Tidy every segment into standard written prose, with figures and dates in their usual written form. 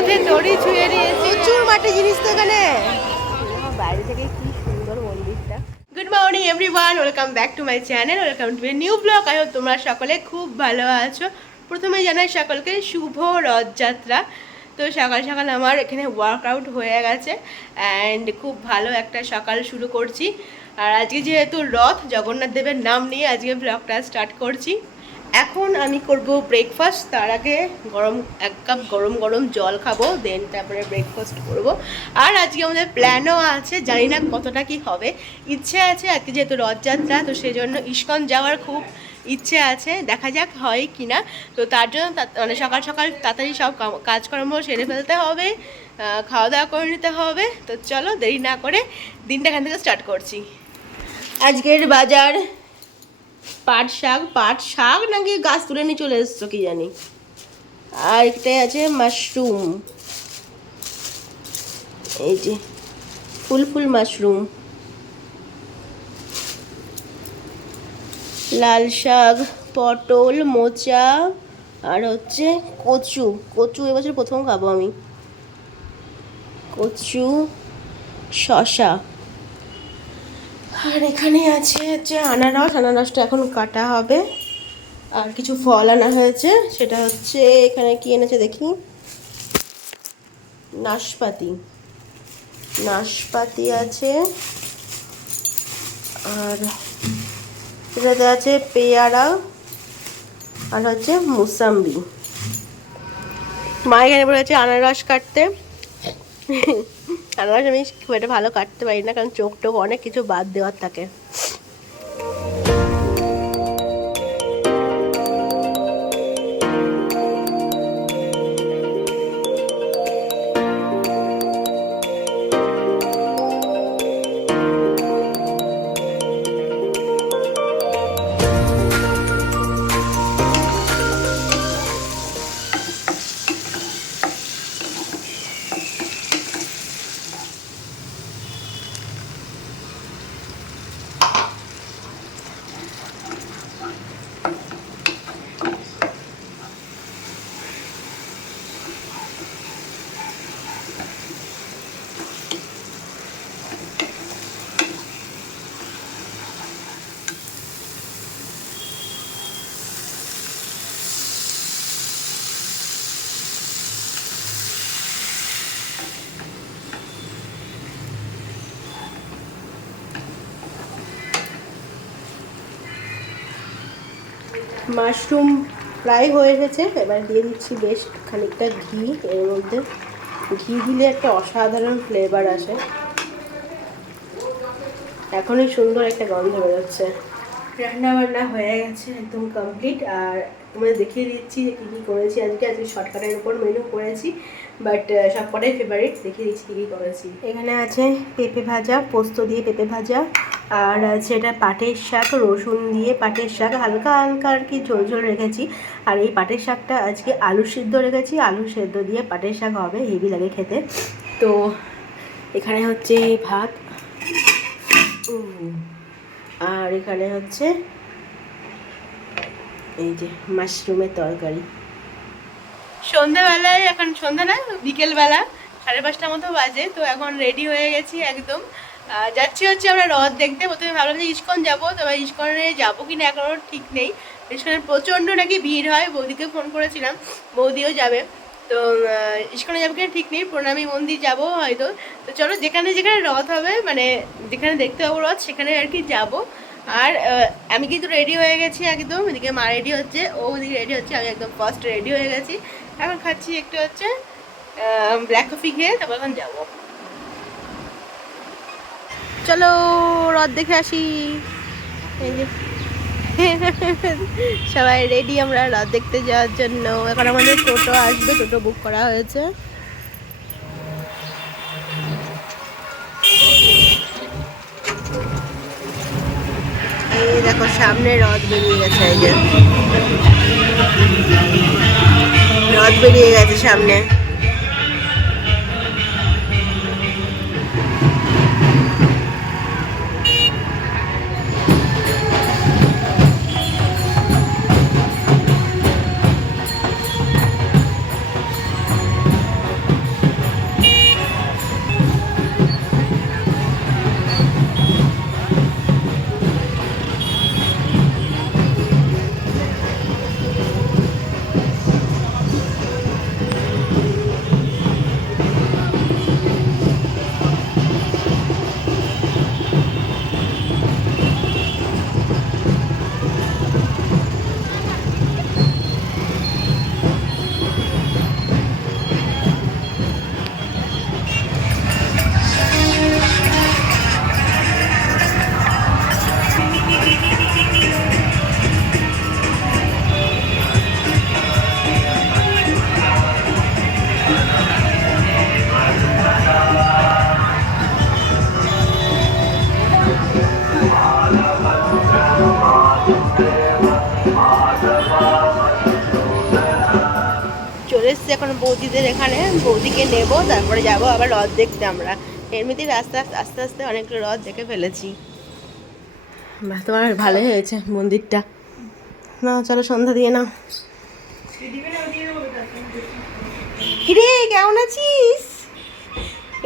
রথে দড়ি ছুঁয়ে নিয়েছি, প্রচুর মাটি জিনিস তো এখানে। বাইরে থেকে কি সুন্দর মন্দিরটা। Good morning everyone, welcome back to my channel, welcome to a new blog. I hope তোমরা সকলে খুব ভালো আছো। প্রথমে জানাই সকলকে শুভ রথযাত্রা। তো সকাল সকাল আমার এখানে ওয়ার্কআউট হয়ে গেছে অ্যান্ড খুব ভালো একটা সকাল শুরু করছি। আর আজকে যেহেতু রথ, জগন্নাথ দেবের নাম নিয়ে আজকে ব্লগটা স্টার্ট করছি। এখন আমি করব ব্রেকফাস্ট। তার আগে এক কাপ গরম গরম জল খাবো, দেন তারপরে ব্রেকফাস্ট করব। আর আজকে আমাদের প্ল্যানও আছে, জানি না কতটা কি হবে। ইচ্ছে আছে আজকে যেহেতু রথযাত্রা, তো সেই জন্য ইস্কন যাওয়ার খুব ইচ্ছে আছে, দেখা যাক হয় কি না। তো তার জন্য মানে সকাল সকাল তাড়াতাড়ি সব কাজকর্ম সেরে ফেলতে হবে, খাওয়া দাওয়া করে নিতে হবে। তো চলো দেরি না করে দিনটা এখান থেকে স্টার্ট করছি। আজকের বাজার পাট শাক নাকি গাছ তুলে নিয়ে চলে এসছো কি জানি। আর একটাই আছে মাশরুম, এই যে ফুল মাশরুম, লাল শাক, পটল, মোচা, আর হচ্ছে কচু এবছর প্রথম খাবো আমি। কচু, শশা, আর এখানে আছে হচ্ছে আনারসটা এখন কাটা হবে। আর কিছু ফল আনা হয়েছে, সেটা হচ্ছে এখানে কি এনেছে দেখি, নাশপাতি আছে, আর এটাতে আছে পেয়ারা, আর হচ্ছে মুসাম্বি। মা এখানে বলেছে আনারস কাটতে। আনারস আমি খুব একটা ভালো কাটতে পারি না, কারণ চোখ টোক অনেক কিছু বাদ দেওয়ার থাকে। মাশরুম প্রায় হয়ে গেছে, এবার দিয়ে দিচ্ছি বেশ খানিকটা ঘি। এর মধ্যে ঘি দিলে একটা অসাধারণ ফ্লেভার আসে। এখনই সুন্দর একটা গন্ধ বেরোচ্ছে। রান্না বান্না হয়ে গেছে, একদম কমপ্লিট। আর তোমাদের দেখিয়ে দিচ্ছি যে কী কী করেছি আজকে শর্টকাটের উপর মেনু করেছি, বাট সবকটাই ফেভারিট। দেখিয়ে দিচ্ছি কী কী করেছি। এখানে আছে পেঁপে ভাজা, পোস্ত দিয়ে পেঁপে ভাজা, আর আছে এটা পাটের শাক, রসুন দিয়ে পাটের শাক, হালকা হালকা আর কি ঝোল ঝোল রেখেছি। আর এই পাটের শাকটা আজকে আলু সিদ্ধ রেখেছি, আলু সেদ্ধ দিয়ে পাটের শাক হবে, হেভি লাগে খেতে। তো এখানে হচ্ছে ভাত, আর এখানে হচ্ছে এই যে মাশরুমের তরকারি। সন্ধ্যাবেলায়, এখন সন্ধ্যা না, বিকেলবেলা 5:30 মতো বাজে। তো এখন রেডি হয়ে গেছি একদম। যাচ্ছি হচ্ছে আমরা রথ দেখতে। প্রথমে ভাবলাম যে ইস্কন যাবো, তবে ইস্কনে যাবো কিনা এখনও ঠিক নেই। ইস্কনে প্রচণ্ড নাকি ভিড় হয়, বৌদিকে ফোন করেছিলাম, বৌদিও যাবে। তো ইস্কনে যাবো কিনা ঠিক নেই, প্রণামী মন্দির যাবো হয়তো। তো চলো যেখানে যেখানে রথ হবে, মানে যেখানে দেখতে পাবো রথ, সেখানে আর কি যাবো। আর আমি কিন্তু রেডি হয়ে গেছি একদম। এদিকে মা রেডি হচ্ছে, ও ওদিকে রেডি হচ্ছে, আমি একদম ফার্স্ট রেডি হয়ে গেছি। এখন খাচ্ছি একটু হচ্ছে ব্ল্যাক কফি খেয়ে, তারপর এখন যাবো। চলো রথ দেখে আসি। এই যে সবাই রেডি আমরা রথ দেখতে যাওয়ার জন্য। এখন আমাদের টোটো আসবে, টোটো বুক করা হয়েছে। এই দেখো সামনে রথ বেরিয়ে গেছে, এই যে রথ বেরিয়ে গেছে সামনে। চলে এসছি এখন বৌদিদের এখানে, বৌদিকে নেবো তারপরে যাবো আবার রথ দেখতে। আমরা এমনিতেই রাস্তা আস্তে আস্তে অনেকগুলো রথ দেখে ফেলেছি। তোমার ভালোই হয়েছে মন্দিরটা। না চলো সন্ধ্যা দিয়ে নাও। কিরে কেমন আছিস?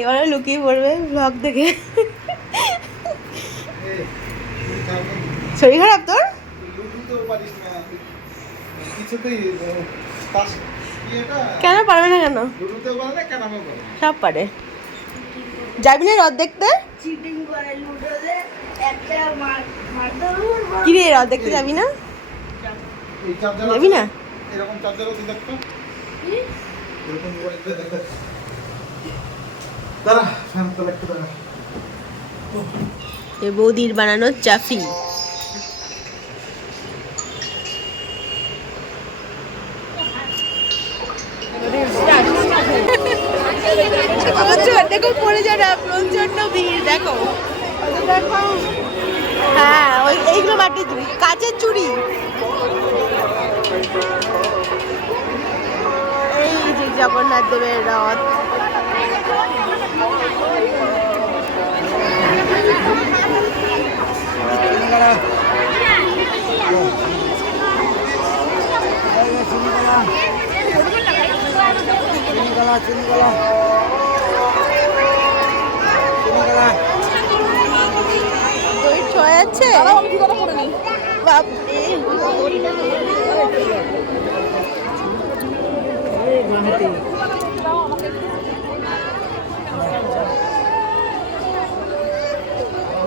এবারে লুকিয়ে পড়বে ব্লগ দেখে। শরীর খারাপ তোর? কেন পারবে না? কেন সব পারে। যাবি না রথ দেখতে? কি রে রথ দেখতে যাবি না? যাবি না? এ বৌদির বানানো চাফি। দেখো পড়ে যারা প্রচন্ড ভিড় দেখো। হ্যাঁ ওই এইগুলো মাটির চুড়ি, কাচের চুড়ি। এই যে জগন্নাথ দেবের রথ। দই ছয় আছে বাপরে।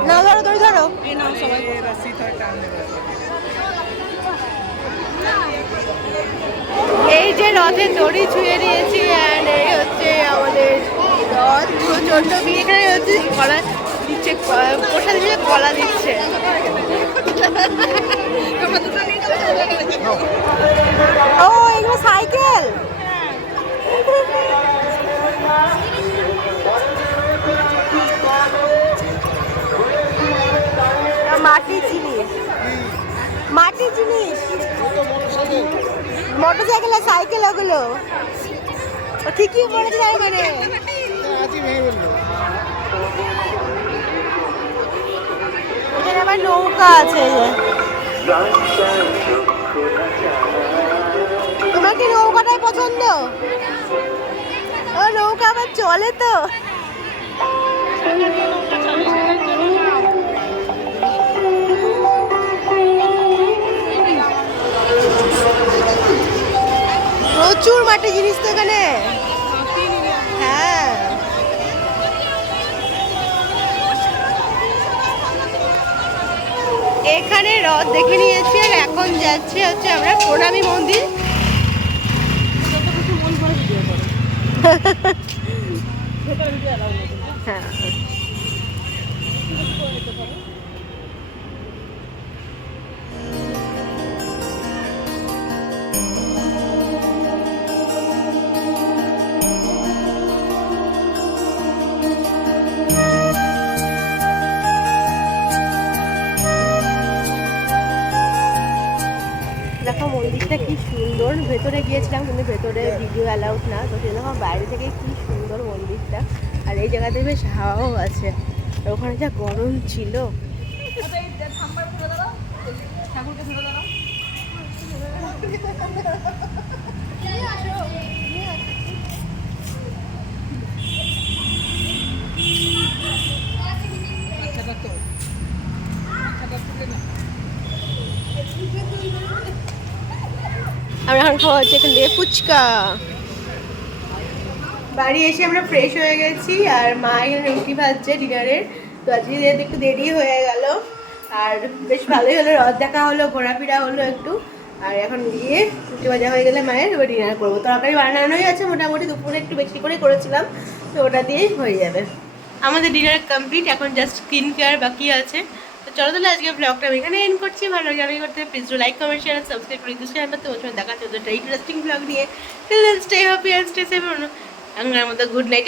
না ধরো দড়ি ধরো। এই যে রথের দড়ি ছুঁয়ে নিয়েছি। অ্যান্ড এই হচ্ছে আমাদের রথ। প্রচন্ড ভিড়। এখানে হচ্ছে কলা দিচ্ছে, প্রসাদ দিচ্ছে, কলা দিচ্ছে। ও এগুলো সাইকেল। মাটির জিনিস, মাটির জিনিস, মোটরসাইকেল আর সাইকেল ওগুলো। ঠিকই বলেছে মানে। এখানে আবার নৌকা আছে। তোমার কি নৌকাটাই পছন্দ? ও নৌকা আবার চলে তো। প্রচুর মাটির জিনিস তো এখানে। হ্যাঁ এখানে রথ দেখে নিয়েছি আর এখন যাচ্ছি হচ্ছে আমরা প্রণামী মন্দির। হ্যাঁ দেখো মন্দিরটা কি সুন্দর। ভেতরে গিয়েছিলাম কিন্তু ভেতরে ভিডিও অ্যালাউড না, তো সেই দেখো বাইরে থেকে কি সুন্দর মন্দিরটা। আর এই জায়গাতে বেশ হাওয়াও আছে। আর ওখানে যা গরম ছিল। আমরা এখন খাওয়া হচ্ছে এখান থেকে ফুচকা। বাড়ি এসে আমরা ফ্রেশ হয়ে গেছি আর মা এখানে রুটি ভাজছে ডিনারের। তো আজকে যেহেতু একটু দেরি হয়ে গেল আর বেশ ভালোই হলো, রথ দেখা হলো, ঘোরাফেরা হলো একটু। আর এখন গিয়ে রুটি ভাজা হয়ে গেলে মায়ের এবার ডিনার করবো। তরকারি বানানোই আছে মোটামুটি, দুপুরে একটু বেশি করে করেছিলাম, তো ওটা দিয়েই হয়ে যাবে। আমাদের ডিনার কমপ্লিট, এখন জাস্ট স্কিন কেয়ার বাকি আছে। তো চলো তাহলে আজকে ব্লগটা আমি এখানে এন্ড করছি। ভালো জানি করতে please like comment share subscribe করে দিচ্ছি। আমার তোমার সঙ্গে দেখা হচ্ছে একটা ইন্টারেস্টিং ব্লগ নিয়ে। Till then stay happy and stay safe. আঙ্গার মতো গুড নাইট।